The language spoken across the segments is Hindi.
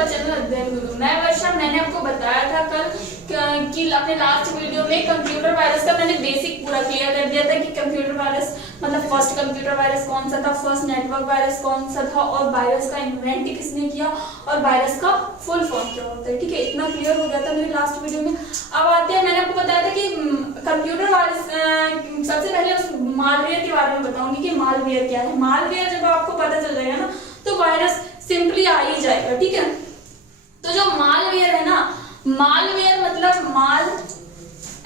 सुबह चैनल अध्ययन गुरु। मैं वर्षा। मैंने आपको बताया था कल कि अपने लास्ट वीडियो में कंप्यूटर वायरस का मैंने बेसिक पूरा क्लियर कर दिया था कि कंप्यूटर वायरस मतलब फर्स्ट कंप्यूटर वायरस कौन सा था, फर्स्ट नेटवर्क वायरस कौन सा था, और वायरस का इन्वेंट किसने किया, और वायरस का फुल फॉर्म क्या होता है। ठीक है, इतना क्लियर हो गया था मेरे लास्ट वीडियो में। अब आते हैं, मैंने आपको बताया था कि कंप्यूटर वायरस सबसे पहले उस मालवेयर के बारे में बताऊंगी कि मालवेयर क्या है। मालवेयर जब आपको पता चल जाएगा ना तो वायरस सिंपली आ ही जाएगा। ठीक है, तो जो मालवेयर है ना, मालवेयर मतलब माल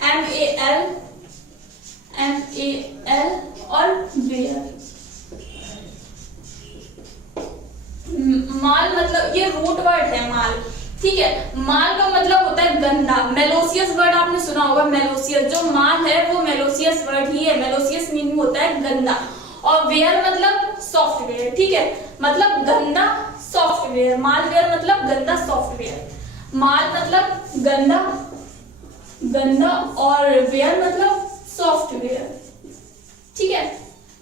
MAL और वेयर। माल मतलब ये रूट वर्ड है माल। ठीक है, माल का मतलब होता है गंदा। मेलोसियस वर्ड आपने सुना होगा, मेलोसियस। जो माल है वो मेलोसियस वर्ड ही है। मेलोसियस मीनिंग होता है गंदा, और वेयर मतलब सॉफ्टवेयर। ठीक है, मतलब गंदा सॉफ्टवेयर। मालवेयर मतलब गंदा सॉफ्टवेयर। माल मतलब गंदा गंदा और वेयर मतलब सॉफ्टवेयर। ठीक है,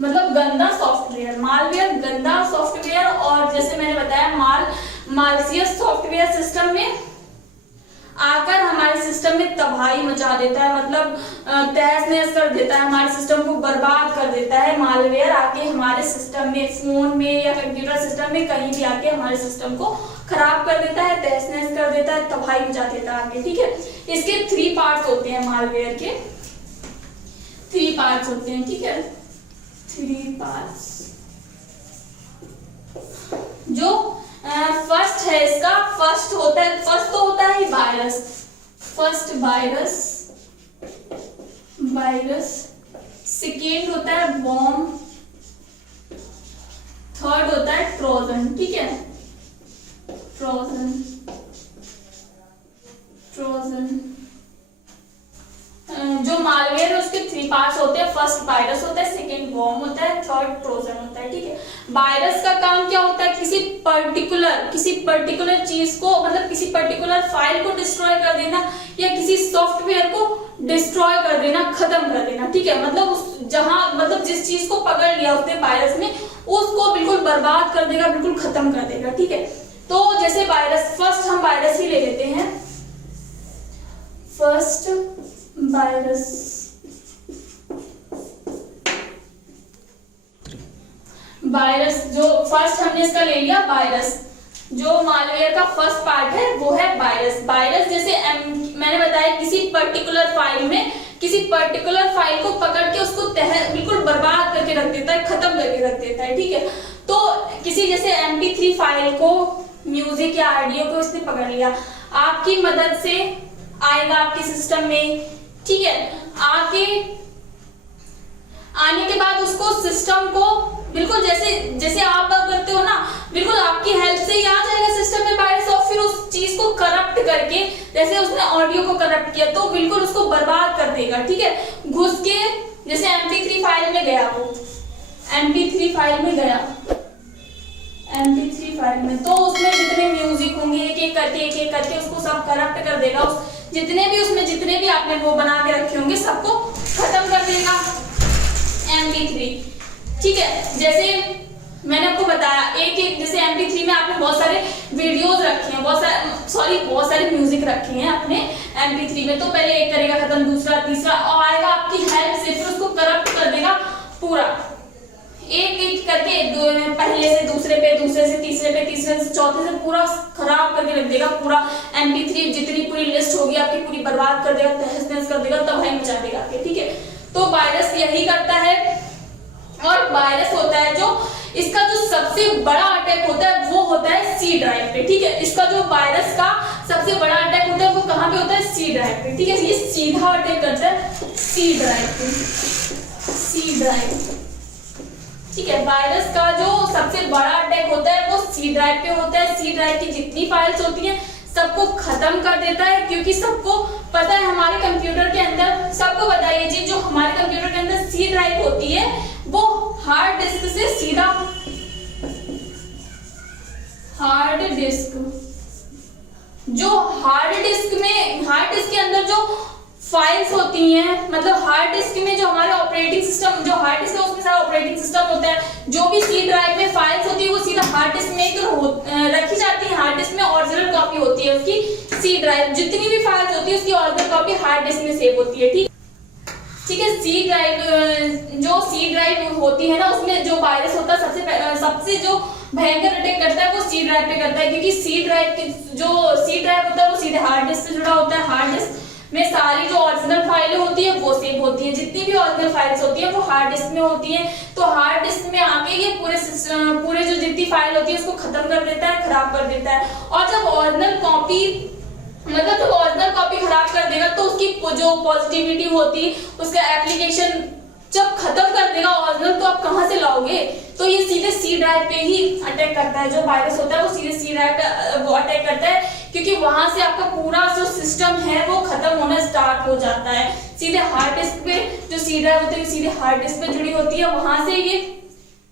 मतलब गंदा सॉफ्टवेयर। मालवेयर गंदा सॉफ्टवेयर, और जैसे मैंने बताया मालसियस सॉफ्टवेयर सिस्टम में आकर हमारे सिस्टम में तबाही मचा देता है, मतलब तहस नहस कर देता है, हमारे सिस्टम को बर्बाद कर देता है। मालवेयर आके हमारे सिस्टम में, फोन में या कंप्यूटर सिस्टम में कहीं भी आके हमारे सिस्टम को खराब कर देता है, तहस नहस कर देता है, तबाही मचा देता है आगे। ठीक है, इसके 3 पार्ट्स होते हैं। मालवेयर के 3 पार्ट्स होते हैं। ठीक है, 3 पार्ट्स। जो फर्स्ट है इसका, फर्स्ट तो होता है वायरस। फर्स्ट वायरस, सेकेंड होता है बॉम्ब, थर्ड होता है ट्रोजन। ठीक है, ट्रोजन जो मालवेयर है उसके 3 पार्ट्स होते हैं। फर्स्ट वायरस होता है, सेकंड बॉम्ब होता है, थर्ड ट्रोजन होता है। ठीक है, वायरस का काम क्या होता है? किसी पर्टिकुलर चीज को, मतलब किसी पर्टिकुलर फाइल को डिस्ट्रॉय कर देना, या किसी सॉफ्टवेयर को डिस्ट्रॉय कर देना, खत्म कर देना। ठीक है, मतलब जिस चीज को पकड़ लिया उसने वायरस ने, उसको बिल्कुल बर्बाद कर देगा, बिल्कुल खत्म कर देगा। ठीक है, तो जैसे वायरस, फर्स्ट हम वायरस ही ले लेते हैं। फर्स्ट वायरस जो फर्स्ट हमने इसका ले लिया वायरस। जो मालवेयर का फर्स्ट पार्ट है वो है वायरस। वायरस जैसे मैंने बताया किसी पर्टिकुलर फाइल को पकड़ के उसको बिल्कुल बर्बाद करके रख देता है, खत्म करके रख देता है। ठीक है, तो किसी जैसे MP3 फाइल को, म्यूजिक या ऑडियो को इसने पकड़ लिया, आपकी मदद से आएगा आपके सिस्टम में। ठीक है, आने के बाद उसको सिस्टम को बिल्कुल जैसे आप करते हो ना, बिल्कुल आपकी हेल्प से ही आ जाएगा सिस्टम में वायरस, और फिर उस चीज को करप्ट करके, जैसे उसने ऑडियो को करप्ट किया तो बिल्कुल उसको बर्बाद कर देगा। ठीक है, घुस के जैसे MP3 फाइल में गया, वो MP3 फाइल में तो उसमें जितने म्यूजिक होंगे एक एक करके उसको सब करप्ट कर देगा। जितने भी आपने वो बना के रखे होंगे सबको खत्म कर देगा MP3। ठीक है, जैसे मैंने आपको बताया एक जैसे MP3 में आपने बहुत सारे वीडियोस रखे हैं, बहुत सारे म्यूजिक रखे हैं अपने MP3 में, तो पहले एक करेगा खत्म, दूसरा, तीसरा, और आएगा आपकी हेल्प से, फिर उसको करप्ट कर देगा पूरा, एक करके पहले से दूसरे पे, दूसरे से तीसरे पे, तीसरे से चौथे से पूरा खराब करके रख देगा। पूरा MP3 जितनी पूरी लिस्ट होगी आपकी पूरी बर्बाद कर देगा, तहस नहस कर देगा, तबाही मचा देगा आपके। ठीक है, तो वायरस यही करता है। और वायरस होता है जो इसका जो सबसे बड़ा अटैक होता है वो होता है C ड्राइव पे। ठीक है, इसका जो वायरस का सबसे बड़ा अटैक होता है वो कहाँ पे होता है? C ड्राइव पे। ठीक है, ये सीधा अटैक करता है C ड्राइव पे। ठीक है, वायरस का जो सबसे बड़ा अटैक होता है वो C ड्राइव पे होता है। C ड्राइव की जितनी फाइल्स होती हैं सबको खत्म कर देता है, क्योंकि सबको पता है हमारे कंप्यूटर के अंदर, सबको पता है ये चीज, जो हमारे कंप्यूटर के अंदर C ड्राइव होती है वो हार्ड डिस्क से सीधा, जो हार्ड डिस्क के अंदर जो फाइल्स होती हैं, मतलब हार्ड डिस्क में जो हमारे ऑपरेटिंग सिस्टम जो हार्ड डिस्क है उसमें सारा ऑपरेटिंग सिस्टम होता है, जो भी सी ड्राइव में फाइल्स होती है वो सीधा हार्ड डिस्क में रखी जाती है। हार्ड डिस्क में ओरिजिनल कॉपी होती है उसकी, सी ड्राइव जितनी भी फाइल्स होती है उसकी ओरिजिनल कॉपी हार्ड डिस्क में सेव होती है। ठीक है। सी ड्राइव जो सी ड्राइव होती है ना उसमें जो वायरस होता है सबसे जो भयंकर अटैक करता है वो सी ड्राइव पे करता है, क्योंकि सी ड्राइव होता है वो सीधे हार्ड डिस्क से जुड़ा होता है। हार्ड डिस्क में सारी जो ओरिजिनल फाइलें होती है वो सेव होती है, जितनी भी ओरिजिनल फाइल्स होती है वो हार्ड डिस्क में होती है। तो हार्ड डिस्क में आके ये पूरे जो जितनी फाइल होती है उसको खत्म कर देता है, खराब कर देता है। और जब ओरिजिनल कॉपी खराब कर देगा तो उसकी जो पॉजिटिविटी होती है उसका एप्लीकेशन जब खत्म कर देगा ओरिजिनल, तो आप कहां से लाओगे? तो ये सीधे सी ड्राइव पे ही अटैक करता है। जो वायरस होता है वो सीधे सी ड्राइव पे वो अटैक करता है, क्योंकि वहां से आपका पूरा जो सिस्टम है वो खत्म होना स्टार्ट हो जाता है। सीधे हार्ड डिस्क पे जो सी ड्राइव होती है सीधे हार्ड डिस्क पे जुड़ी होती है, वहां से ये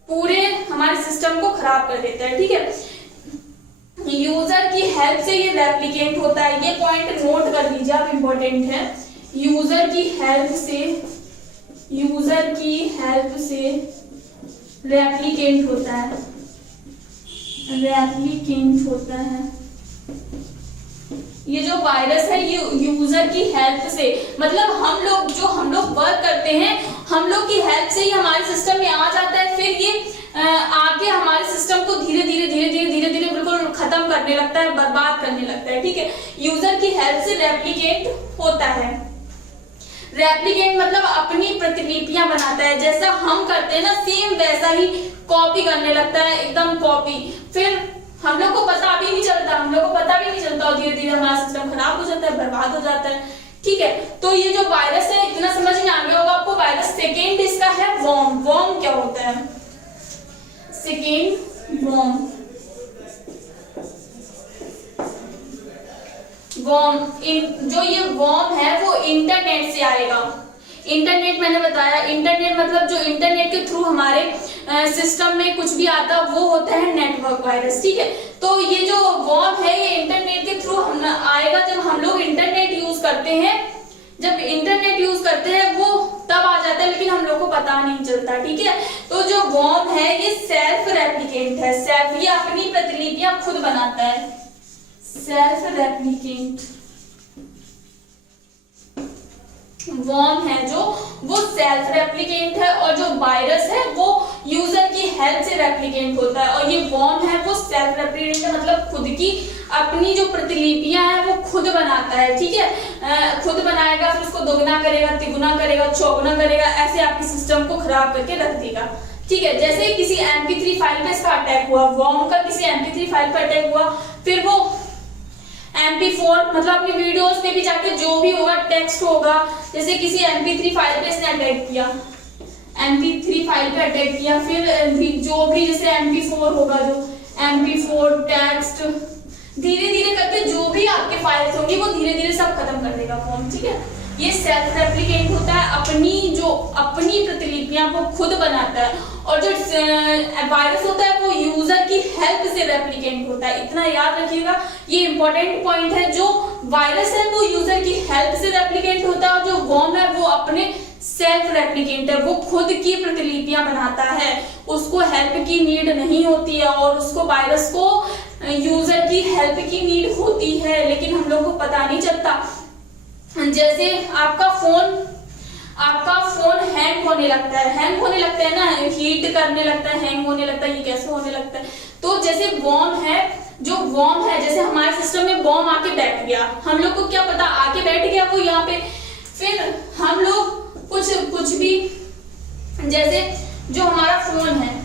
पूरे हमारे सिस्टम को खराब कर देता है। ठीक है। यूजर की हेल्प से ये रेप्लिकेट होता है, ये पॉइंट नोट कर लीजिए आप, इंपॉर्टेंट है। यूजर की हेल्प से रेप्लिकेट होता है। ये जो वायरस है ये यूजर की हेल्प से, मतलब हम लोग वर्क करते हैं, हम लोग की हेल्प से ही हमारे सिस्टम में आ जाता है। फिर ये आके हमारे सिस्टम को धीरे धीरे बिल्कुल खत्म करने लगता है, बर्बाद करने लगता है। ठीक है। यूजर की हेल्प से रेप्लिकेट होता है। रेप्लिकेट मतलब अपनी प्रतिलिपियां बनाता है, जैसा हम करते हैं ना सेम वैसा ही कॉपी करने लगता है, एकदम कॉपी। फिर हम लोग को पता भी नहीं चलता और धीरे धीरे हमारा सिस्टम खराब हो जाता है, बर्बाद हो जाता है। ठीक है। तो ये जो वायरस है इतना समझ में आ गया होगा आपको। वायरस सेकेंड इसका है वॉर्म। वॉर्म क्या होता है? सेकेंड वॉर्म जो ये वॉर्म है वो इंटरनेट से आएगा। इंटरनेट मैंने बताया, इंटरनेट मतलब जो इंटरनेट के थ्रू हमारे सिस्टम में कुछ भी आता है वो होता है नेटवर्क वायरस। ठीक है। तो ये जो वॉर्म है ये इंटरनेट के थ्रू आएगा जब हम लोग इंटरनेट यूज करते हैं। जब इंटरनेट यूज करते हैं वो तब आ जाता है, लेकिन हम लोग को पता नहीं चलता। ठीक है। तो जो वॉर्म है ये सेल्फ रेप्लिकेंट है। ये अपनी प्रतिलिपियां खुद बनाता है। सेल्फ रेप्लिकेंट वॉर्म है जो वो सेल्फ रेप्लिकेंट है, और जो वायरस है वो यूजर की हेल्प से रेप्लिकेंट होता है। और ये वॉर्म है वो सेल्फ रेप्लिकेंट है, मतलब खुद की अपनी जो प्रतिलिपियां हैं वो खुद बनाता है। ठीक है। खुद बनाएगा, फिर उसको दोगुना करेगा, तिगुना करेगा, चौगुना करेगा, ऐसे आपके सिस्टम को खराब करके रख देगा। ठीक है। जैसे किसी MP3 फाइल पे इसका अटैक हुआ, वॉर्म का किसी MP3 फाइल पे अटैक हुआ, फिर वो MP4 मतलब अपनी वीडियोस पे भी जाके जो भी होगा टेक्स्ट होगा, जैसे किसी MP3 फाइल पे इसने अटैक किया, MP3 फाइल पे अटैक किया, फिर जो भी जैसे MP4 होगा, जो MP4 टेक्स्ट धीरे धीरे करके जो भी आपके फाइल्स होंगे वो धीरे धीरे सब खत्म कर देगा फॉर्म। ठीक है। ये सेल्फ रेप्लिकेंट होता है, अपनी प्रतिलिपियां वो खुद बनाता है। और जो वायरस होता है वो यूजर की हेल्प से रेप्लिकेंट होता है। इतना याद रखिएगा, ये इंपॉर्टेंट पॉइंट है। जो वायरस है वो यूजर की हेल्प से रेप्लिकेंट होता है, और जो वॉर्म है वो अपने सेल्फ रेप्लिकेंट है, वो खुद की प्रतिलिपियां बनाता है, उसको हेल्प की नीड नहीं होती है, और उसको वायरस को यूजर की हेल्प की नीड होती है, लेकिन हम लोग को पता नहीं चलता। जैसे आपका फोन हैंग होने लगता है ना, हीट करने लगता है, हैंग होने लगता है। ये कैसे होने लगता है? तो जैसे वॉर्म है, जैसे हमारे सिस्टम में बॉम्ब आके बैठ गया, हम लोग को क्या पता आके बैठ गया वो यहाँ पे। फिर हम लोग कुछ भी, जैसे जो हमारा फोन है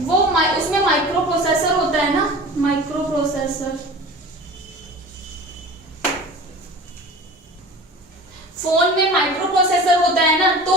वो उसमें माइक्रो प्रोसेसर होता है ना, माइक्रो प्रोसेसर। फोन में माइक्रो प्रोसेसर होता है ना, तो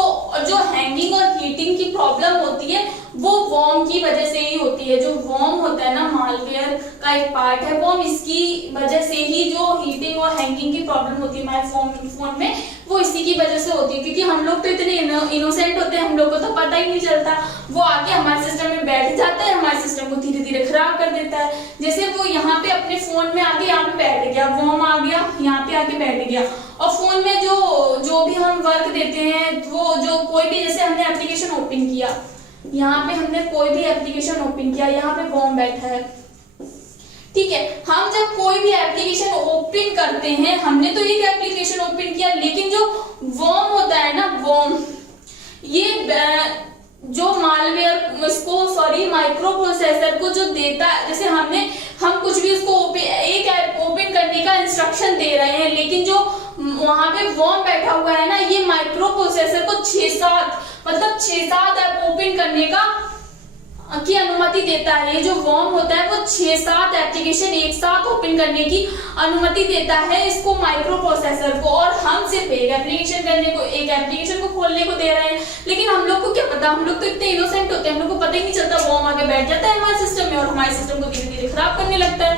जो हैंगिंग और हीटिंग की प्रॉब्लम होती है वो वॉर्म की वजह से ही होती है। जो वॉर्म होता है ना, मालवेयर का एक पार्ट है, वॉर्म इसकी वजह से ही जो हीटिंग और हैंगिंग की प्रॉब्लम होती है हमारे फोन में, वो इसी की वजह से होती है। क्योंकि हम लोग तो इतने इनोसेंट होते हैं, हम लोग को तो पता ही नहीं चलता, वो आके हमारे सिस्टम में बैठ जाता है, हमारे सिस्टम को धीरे धीरे खराब कर देता है। जैसे वो यहाँ पे अपने फोन में आके यहाँ पे बैठ गया, वॉर्म आ गया यहाँ पे आके बैठ गया, और फोन में जो भी हम वर्क देते हैं, वो जो कोई भी, जैसे हमने एप्लीकेशन ओपन किया, यहाँ पे हमने कोई भी एप्लीकेशन ओपन किया, यहाँ पे वॉर्म बैठा है, ठीक है। हम जब कोई भी एप्लीकेशन ओपन करते हैं, हमने तो एक एप्लीकेशन ओपन किया, लेकिन जो वॉर्म होता है ना, वॉर्म, ये जो मालवेयर माइक्रो प्रोसेसर को जो देता है, जैसे हम कुछ भी उसको एक ऐप ओपन करने का इंस्ट्रक्शन दे रहे हैं, लेकिन जो वहां पे वॉर्म बैठा हुआ है ना, ये माइक्रो प्रोसेसर को 6-7 ऐप ओपन करने की अनुमति देता है। ये जो वॉर्म होता है वो 6-7 एप्लीकेशन एक साथ ओपन करने की अनुमति देता है इसको, माइक्रो प्रोसेसर को। और हम सिर्फ एक एप्लीकेशन को खोलने को दे रहे हैं, लेकिन हम लोग को क्या पता, हम लोग तो इतने इनोसेंट होते हैं, हम लोग को पता ही नहीं चलता, वॉर्म आके बैठ जाता है हमारे सिस्टम में और हमारे सिस्टम को धीरे धीरे खराब करने लगता है।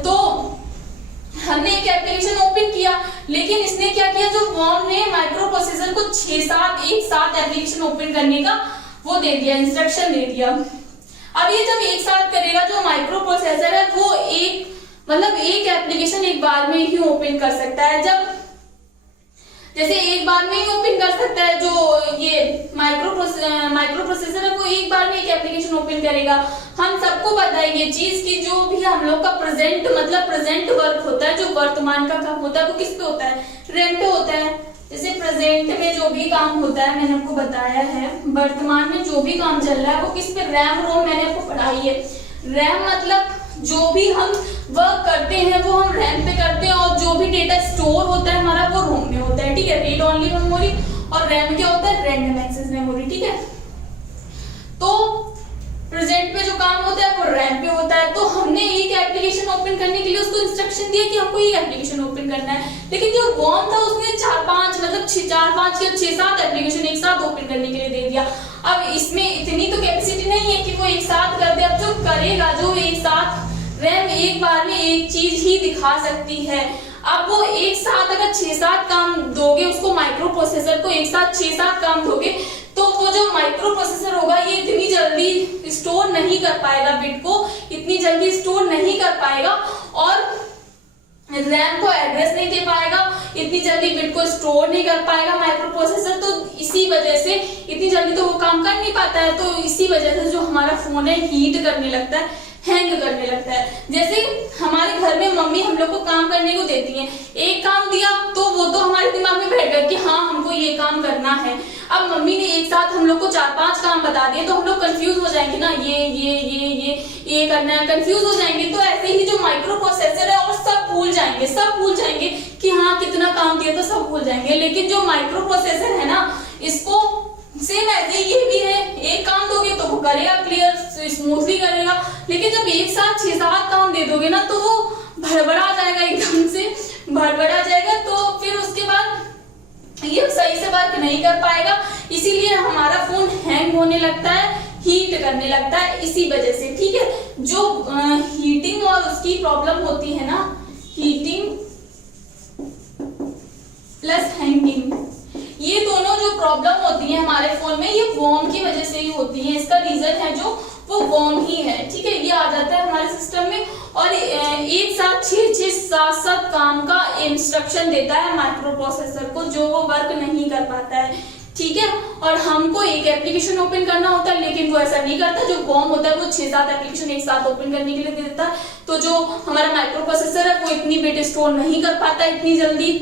तो हमने एक एप्लीकेशन ओपन किया, लेकिन इसने क्या किया, जो वॉर्म ने माइक्रो प्रोसेसर को 6-7 एक साथ एप्लीकेशन ओपन करने का वो दे दिया, इंस्ट्रक्शन दे दिया। अब ये जब एक साथ करेगा, जो माइक्रो प्रोसेसर है वो एक एप्लीकेशन एक बार में ही ओपन कर सकता है। जैसे एक बार में ही ओपन कर सकता है, जो ये माइक्रो प्रोसेसर है वो एक बार में एक एप्लीकेशन ओपन करेगा। हम सबको पता है ये चीज कि जो भी हम लोग का प्रेजेंट वर्क होता है, जो वर्तमान का काम होता है, वो किस पे होता है, रैम पे होता है। जैसे प्रेजेंट में जो भी काम होता है, मैंने आपको बताया है, वर्तमान में जो भी काम चल रहा है वो किस पे, रैम रोम, मैंने आपको पढ़ाई है। रैम मतलब जो भी हम वर्क करते हैं वो हम रैम पे करते हैं, और जो भी डेटा स्टोर होता है हमारा वो रोम में होता है, ठीक है। रीड ओनली मेमोरी, और रैम क्या होता है, रैंडम एक्सेस मेमोरी, ठीक है। तो प्रेजेंट में जो काम होता है वो रैम पे होता है। तो हमने एक एप्लीकेशन ओपन करने के लिए उसको इंस्ट्रक्शन दिया कि हमको ये एप्लीकेशन ओपन करना है, लेकिन जो वॉर्म था उसने 4-5 या 6-7 एप्लीकेशन एक साथ ओपन करने के लिए दे दिया। अब इसमें इतनी तो कैपेसिटी नहीं है कि वो एक साथ कर दे। अब जो करेगा, जो एक साथ, रैम एक बार में एक चीज ही दिखा सकती है। अब वो एक साथ अगर 6-7 काम दोगे उसको, माइक्रो प्रोसेसर को एक साथ 6-7 काम दोगे, तो वो जो माइक्रो प्रोसेसर होगा ये इतनी जल्दी स्टोर नहीं कर पाएगा, बिट को इतनी जल्दी स्टोर नहीं कर पाएगा, और रैम को एड्रेस नहीं दे पाएगा, इतनी जल्दी बिट को स्टोर नहीं कर पाएगा माइक्रो प्रोसेसर। तो इसी वजह से इतनी जल्दी तो वो काम कर नहीं पाता है। तो इसी वजह से जो हमारा फोन है हीट करने लगता है, हैंग करने लगता है। जैसे हमारे घर में मम्मी हम लोग को काम करने को देती हैं, एक काम दिया तो वो तो हमारे दिमाग में बैठ गया कि हाँ हमको ये काम करना है। अब मम्मी ने एक साथ हम लोग को 4-5 काम बता दिए, तो हम लोग कंफ्यूज हो जाएंगे ना, ये करना है, कंफ्यूज हो जाएंगे। तो ऐसे ही जो माइक्रो प्रोसेसर है, और सब भूल जाएंगे कि हाँ कितना काम दिया, तो सब भूल जाएंगे। लेकिन जो माइक्रो प्रोसेसर है ना, इसको सेम ऐसे ये भी है, एक काम दोगे तो वो करेगा, क्लियर स्मूथली करेगा, लेकिन जब एक साथ 6-7 काम दे दोगे ना, तो वो भड़बड़ा जाएगा, एकदम से भड़बड़ा जाएगा। तो फिर उसके बाद ये सही से वर्क नहीं कर पाएगा, इसीलिए हमारा फोन हैंग होने लगता है, हीट करने लगता है, इसी वजह से, ठीक है। जो हीटिंग और उसकी प्रॉब्लम होती है ना, हीटिंग प्लस हैंगिंग, ये दोनों जो प्रॉब्लम होती है हमारे फोन में, ये वॉर्म की वजह से ही होती है। इसका रीजन है जो वो वॉर्म ही है, ठीक है। ये आ जाता है हमारे सिस्टम में, और एक साथ 6-7 काम का इंस्ट्रक्शन देता है माइक्रो प्रोसेसर को, जो वो वर्क नहीं कर पाता है, ठीक है। और हमको एक एप्लीकेशन ओपन करना होता है, लेकिन वो ऐसा नहीं करता। जो वॉर्म होता है वो 6-7 एप्लीकेशन एक साथ ओपन करने के लिए दे देता है। तो जो हमारा माइक्रो प्रोसेसर है वो इतनी बिट स्टोर नहीं कर पाता इतनी जल्दी,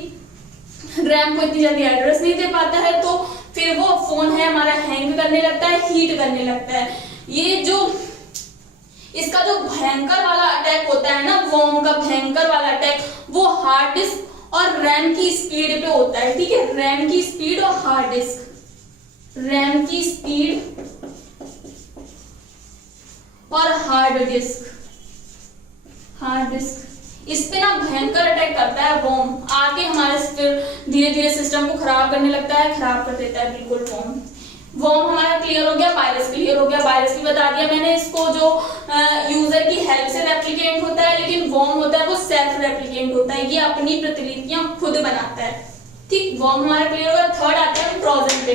रैम को इतनी जल्दी एड्रेस नहीं दे पाता है, तो फिर वो फोन है हमारा हैंग करने लगता है, हीट करने लगता है। ये जो इसका जो भयंकर वाला अटैक होता है ना, वॉर्म का भयंकर वाला अटैक, वो हार्ड डिस्क और रैम की स्पीड पे होता है, ठीक है। रैम की स्पीड और हार्ड डिस्क, रैम की स्पीड और हार्ड डिस्क, इस पे ना भयंकर अटैक करता है वॉर्म, आके हमारे फिर धीरे धीरे सिस्टम को खराब करने लगता है, खराब कर देता है बिल्कुल वॉर्म हमारा क्लियर हो गया। वायरस क्लियर हो गया, वायरस भी बता दिया मैंने इसको, जो यूजर की हेल्प से रेप्लिकेट होता है, लेकिन वॉर्म होता है वो सेल्फ रेप्लिकेट होता है, ये अपनी प्रतिलिपियां खुद बनाता है, ठीक। वॉर्म हमारा क्लियर हो गया। थर्ड आता है ट्रोजन पे,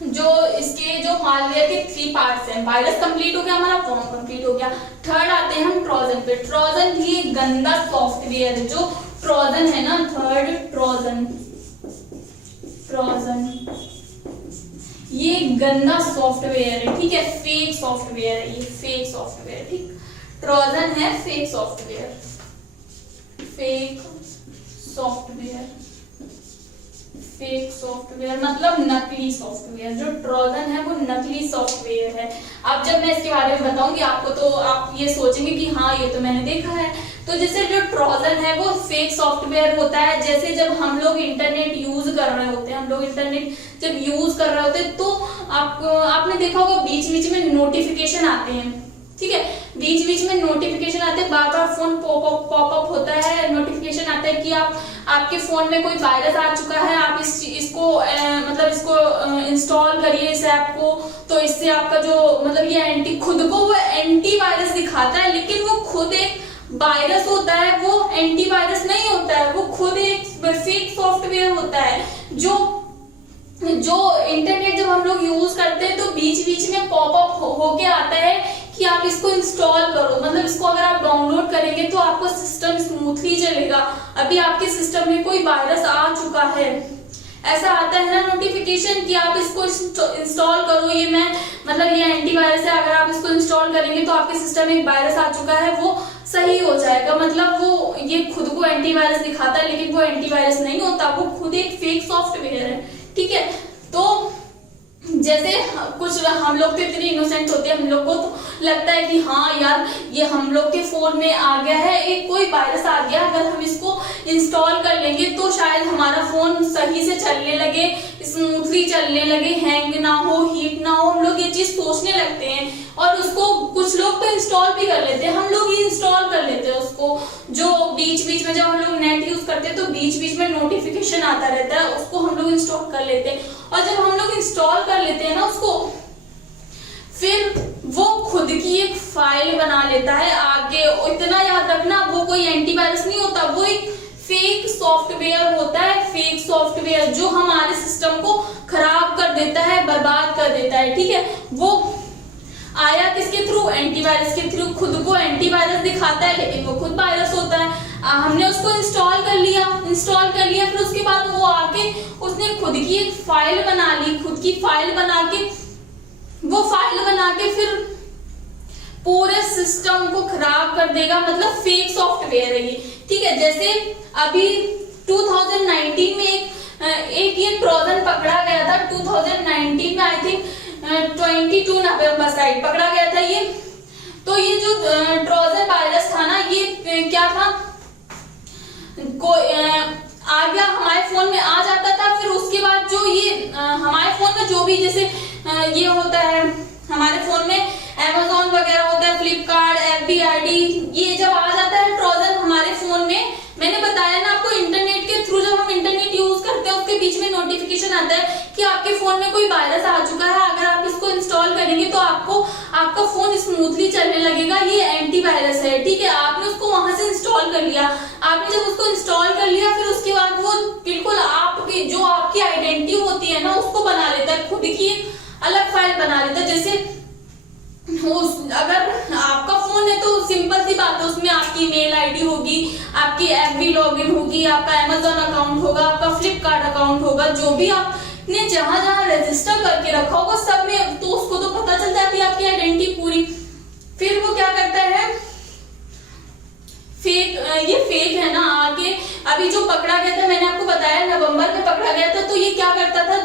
जो इसके जो मालवेयर के 3 पार्ट्स हैं, वायरस कंप्लीट हो गया हमारा, वॉर्म कंप्लीट हो गया। थर्ड आते हैं हम ट्रोजन पे। ट्रोजन भी एक गंदा सॉफ्टवेयर है जो ट्रोजन है ना, थर्ड ट्रोजन, ये गंदा सॉफ्टवेयर है, ठीक है, फेक सॉफ्टवेयर है, ये फेक सॉफ्टवेयर, ठीक, ट्रोजन है फेक सॉफ्टवेयर, फेक सॉफ्टवेयर मतलब नकली सॉफ्टवेयर। जो ट्रोजन है वो नकली सॉफ्टवेयर है। अब जब मैं इसके बारे में बताऊंगी आपको तो आप ये सोचेंगे कि हाँ ये तो मैंने देखा है। तो जैसे जो ट्रोजन है वो फेक सॉफ्टवेयर होता है। जैसे जब हम लोग इंटरनेट यूज कर रहे होते हैं, जब यूज कर रहे होते हैं तो आपने देखा होगा बीच बीच में नोटिफिकेशन आते हैं, ठीक है, बीच बीच में नोटिफिकेशन आते हैं, बार बार फोन पॉपअप होता है, नोटिफिकेशन आता है कि आपके फोन में कोई वायरस आ चुका है, आप इसको इंस्टॉल करिए इस ऐप को, तो इससे आपका जो मतलब ये खुद को वो एंटीवायरस दिखाता है, लेकिन वो खुद एक वायरस होता है, वो एंटीवायरस नहीं होता है, वो खुद एक फेक सॉफ्टवेयर होता है। जो इंटरनेट जब हम लोग यूज करते हैं तो बीच बीच में पॉपअप होके आता है कि आप इसको इंस्टॉल करो, मतलब इसको अगर आप डाउनलोड करेंगे तो आपको सिस्टम स्मूथली चलेगा, अभी आपके सिस्टम में कोई वायरस आ चुका है, ऐसा आता है ना नोटिफिकेशन कि आप इसको इंस्टॉल करो, ये एंटीवायरस है, अगर आप इसको इंस्टॉल करेंगे तो आपके सिस्टम में एक वायरस आ चुका है, वो सही हो जाएगा। मतलब वो ये खुद को एंटीवायरस दिखाता है, लेकिन वो एंटीवायरस नहीं होता, वो खुद एक फेक सॉफ्टवेयर है, ठीक है। तो जैसे कुछ हम लोग तो इतने इनोसेंट होते हैं, हम लोग को तो लगता है कि हाँ यार ये हम लोग के फोन में आ गया है, एक कोई वायरस आ गया, अगर हम इसको इंस्टॉल कर लेंगे तो शायद हमारा फोन सही से चलने लगे, स्मूथली चलने लगे, हैंग ना हो, हीट ना हो, हम लोग ये चीज सोचने लगते हैं और उसको कुछ लोग तो इंस्टॉल भी कर लेते हैं, हम लोग ये इंस्टॉल कर लेते हैं उसको, जो बीच बीच में जब हम लोग नेट यूज करते हैं तो बीच बीच में नोटिफिकेशन आता रहता है, उसको हम लोग इंस्टॉल कर लेते हैं, और जब हम लोग इंस्टॉल कर लेते हैं ना उसको, फिर वो खुद की एक फाइल बना लेता है आगे। इतना याद रखना, वो कोई एंटीवायरस नहीं होता, वो एक फेक सॉफ्टवेयर होता है, फेक सॉफ्टवेयर जो हमारे सिस्टम को खराब कर देता है, बर्बाद कर देता है, ठीक है। वो आया किसके थ्रू? एंटीवायरस के थ्रू, खुद को एंटीवायरस दिखाता है लेकिन वो खुद वायरस होता है। हमने उसको इंस्टॉल कर लिया, फिर उसके बाद वो आके उसने खुद की एक फाइल बना ली, खुद की फाइल बना के फिर पूरे सिस्टम को खराब कर देगा, मतलब फेक सॉफ्टवेयर है ये, ठीक है। जैसे अभी 2019 में एक ये ट्रोजन पकड़ा गया था, 2019 में आई थिंक 22 नवंबर साइड पकड़ा गया था ये। तो ये जो ट्रोजन वायरस था ना, ये क्या था, आ गया हमारे फोन में आ जाता था, फिर उसके बाद जो ये हमारे फोन में जो भी जैसे ये होता है, हमारे फोन में Amazon वगैरह होता है, फ्लिपकार्ट, FB ये जब आ जाता है ट्रोजन हमारे फोन में, मैंने बताया ना आपको, इंटरनेट के थ्रू जब हम इंटरनेट यूज करते हैं उसके बीच में नोटिफिकेशन आता है कि आपके फोन में कोई वायरस आ चुका है, अगर आप इसको इंस्टॉल करेंगे तो आपका फोन स्मूथली चलने लगेगा, ये एंटीवायरस है, ठीक है। आपने उसको वहां से इंस्टॉल कर लिया, आपने जब उसको इंस्टॉल कर लिया, फिर उसके बाद वो बिल्कुल आपकी आइडेंटिटी होती है ना, उसको बना लेता है, खुद की एक अलग फाइल बना लेता है। जैसे अगर आपका फोन है तो सिंपल सी बात है, उसमें आपकी मेल आईडी होगी, आपकी FB लॉगिन होगी, आपका Amazon अकाउंट होगा, आपका फ्लिपकार्ट अकाउंट होगा, जो भी आपने जहां जहां रजिस्टर करके रखा होगा सब में, तो उसको तो पता चल जाती है आपकी आइडेंटिटी पूरी। फिर वो क्या करता है, ये फेक है ना, आगे अभी जो पकड़ा गया था, मैंने आपको बताया नवंबर में पकड़ा गया था, तो ये क्या करता था,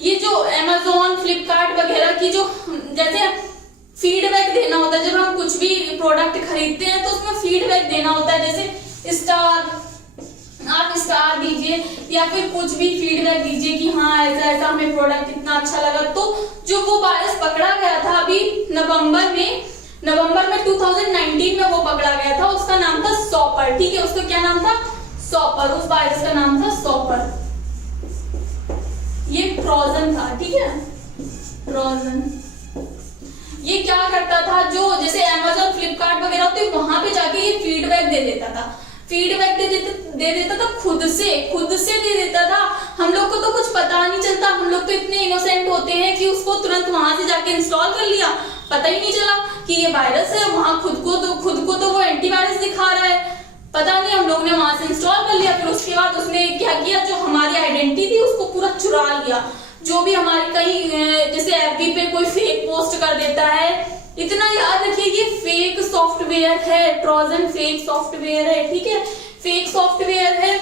ये जो Amazon, फ्लिपकार्ट वगैरह की जो जैसे फीडबैक देना होता है, जब हम कुछ भी प्रोडक्ट खरीदते हैं तो उसमें फीडबैक देना होता है, जैसे आप स्टार दीजिए या फिर कुछ भी फीडबैक दीजिए कि हाँ ऐसा हमें प्रोडक्ट इतना अच्छा लगा। तो जो वो वायरस पकड़ा गया था अभी नवंबर में 2019 में वो पकड़ा गया था, उसका नाम था सॉपर, ठीक है। उसका क्या नाम था? सॉपर, उस वायरस का नाम था सॉपर। ये ट्रोजन था, ठीक है, ट्रोजन। ये क्या करता था, जो जैसे Amazon, फ्लिपकार्ट वगैरह होते वहां पे जाके ये फीडबैक दे देता था, दे देता था, खुद से दे देता था। हम लोग को तो कुछ पता नहीं चलता, हम लोग तो इतने इनोसेंट होते हैं कि उसको तुरंत वहां से जाके इंस्टॉल कर लिया, पता ही नहीं चला कि ये वायरस है, वहां खुद को तो वो एंटीवायरस दिखा रहा है, पता नहीं हम लोग ने वहां से इंस्टॉल कर लिया, फिर उसके बाद उसने क्या किया, जो हमारी आइडेंटिटी थी उसको पूरा चुरा लिया। जो भी हमारी कहीं जैसे एफबी पे कोई फेक पोस्ट कर देता है, इतना याद रखिए ये फेक सॉफ्टवेयर है, ट्रोजन फेक सॉफ्टवेयर है, ठीक है, फेक सॉफ्टवेयर है।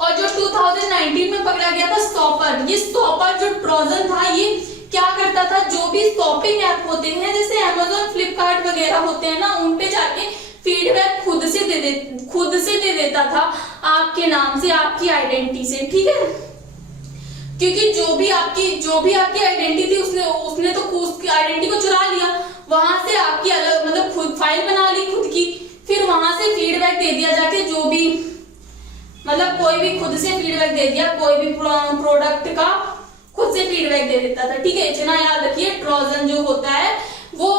और जो 2019 में पकड़ा गया था स्टॉपर, ये स्टॉपर जो ट्रोजन था ये क्या करता था, जो भी शॉपिंग ऐप होते हैं जैसे अमेजोन फ्लिपकार्ट वगैरह होते हैं ना, उन पे जाके फीडबैक खुद से दे देता था आपके नाम से, आपकी आइडेंटिटी से, ठीक है। क्योंकि जो भी आपकी आइडेंटिटी थी उसने तो उसकी आइडेंटिटी को चुरा लिया, वहां से आपकी अलग मतलब खुद फाइल बना ली खुद की, फिर वहां से फीडबैक दे दिया जाके, जो भी मतलब कोई भी खुद से फीडबैक दे दिया, कोई भी प्रोडक्ट का खुद से फीडबैक दे देता था, ठीक है। इतना याद रखिए, ट्रोजन जो होता है वो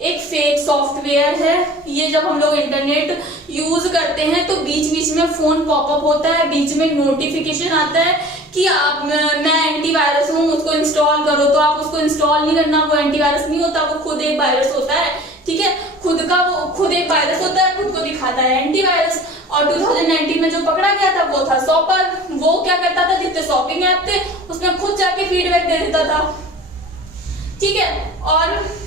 एक फेक सॉफ्टवेयर है। ये जब हम लोग इंटरनेट यूज करते हैं तो बीच बीच में फोन पॉपअप होता है, बीच में नोटिफिकेशन आता है कि आप मैं एंटीवायरस हूँ, उसको इंस्टॉल करो, तो आप उसको इंस्टॉल नहीं करना, वो एंटीवायरस नहीं होता, वो खुद एक वायरस होता है, ठीक है, वो खुद एक वायरस होता है, खुद को दिखाता है एंटीवायरस। और 2019 में जो पकड़ा गया था वो था शॉपर। वो क्या करता था, जितने शॉपिंग ऐप थे उसमें खुद जाके फीडबैक दे देता था, ठीक है। और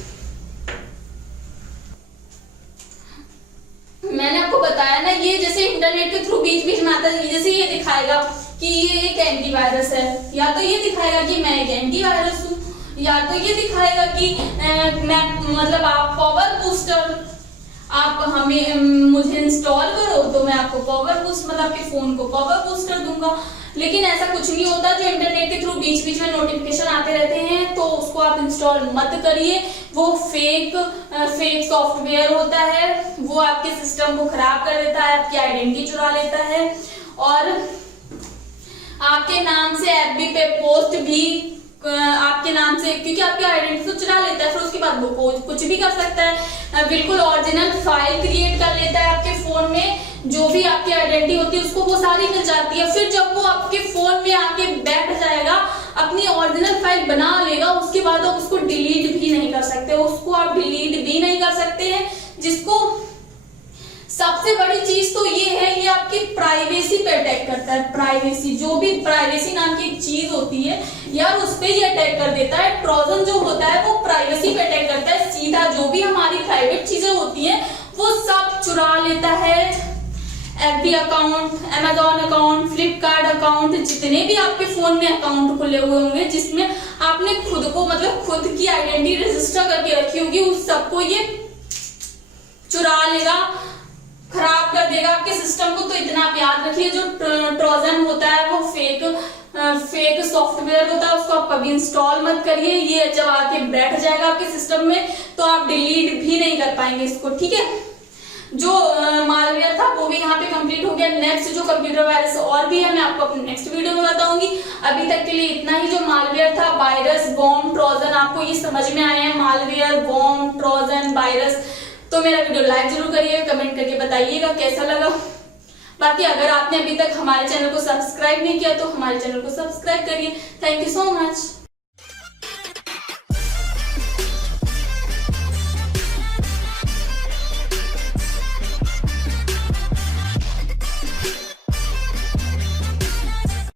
मैंने आपको बताया ना, ये जैसे इंटरनेट के थ्रू बीच बीच में आता है, जैसे ये दिखाएगा कि ये एक एंटीवायरस है, या तो ये दिखाएगा कि मैं एक एंटीवायरस हूँ, या तो ये दिखाएगा कि मैं मतलब आप पावर बूस्टर, आप मुझे इंस्टॉल करो तो मैं आपको पावर बूस्ट मतलब आपके फोन को पावर बूस्टर दूंगा। लेकिन ऐसा कुछ नहीं होता, जो इंटरनेट के थ्रू बीच बीच में नोटिफिकेशन आते रहते हैं तो उसको आप इंस्टॉल मत करिए, वो फेक सॉफ्टवेयर होता है, वो आपके सिस्टम को खराब कर देता है, आपकी आइडेंटिटी चुरा लेता है, और आपके नाम से एफबी पे पोस्ट भी आपके नाम से, क्योंकि आपकी आइडेंटिटी तो चुरा लेता है, फिर उसके बाद वो कुछ भी कर सकता है, बिल्कुल ओरिजिनल फाइल क्रिएट कर लेता है आपके फोन में, जो भी आपकी आइडेंटिटी होती है उसको वो सारी मिल जाती है। फिर जब वो आपके फोन में आके बैठ जाएगा, अपनी ओरिजिनल फाइल बना लेगा, उसके बाद आप उसको डिलीट भी नहीं कर सकते, उसको आप डिलीट भी नहीं कर सकते हैं। जिसको सबसे बड़ी चीज तो ये है, ये आपकी प्राइवेसी पे अटैक करता है। प्राइवेसी, जो भी प्राइवेसी नाम की एक चीज होती है यार, उस पे ये अटैक कर देता है। ट्रोजन जो होता है वो प्राइवेसी पे अटैक करता है, सीधा जो भी हमारी प्राइवेट चीजें होती हैं वो सब चुरा लेता है। FB account, Amazon account, Flipkart account, जितने भी आपके फोन में अकाउंट खुले हुए होंगे जिसमें आपने खुद को मतलब खुद की आइडेंटिटी रजिस्टर करके रखी होगी, उस सबको ये चुरा लेगा, खराब कर देगा आपके सिस्टम को। तो इतना आप याद रखिए, जो ट्रोजन होता है वो फेक सॉफ्टवेयर होता है, उसको आप कभी इंस्टॉल मत करिए। ये जब आके बैठ जाएगा आपके सिस्टम में तो आप डिलीट भी नहीं कर पाएंगे इसको, ठीक है। जो मालवेयर था वो भी यहाँ पे कंप्लीट हो गया। नेक्स्ट जो कंप्यूटर वायरस और भी है, मैं आपको अपने नेक्स्ट वीडियो में बताऊंगी। अभी तक के लिए इतना ही। जो मालवेयर था, वायरस, बॉम्ब, ट्रोजन, आपको ये समझ में आए हैं, मालवेयर, बॉम्ब, ट्रोजन, वायरस, तो मेरा वीडियो लाइक जरूर करिएगा, कमेंट करके बताइएगा कैसा लगा। बाकी अगर आपने अभी तक हमारे चैनल को सब्सक्राइब नहीं किया तो हमारे चैनल को सब्सक्राइब करिए। Thank you so much.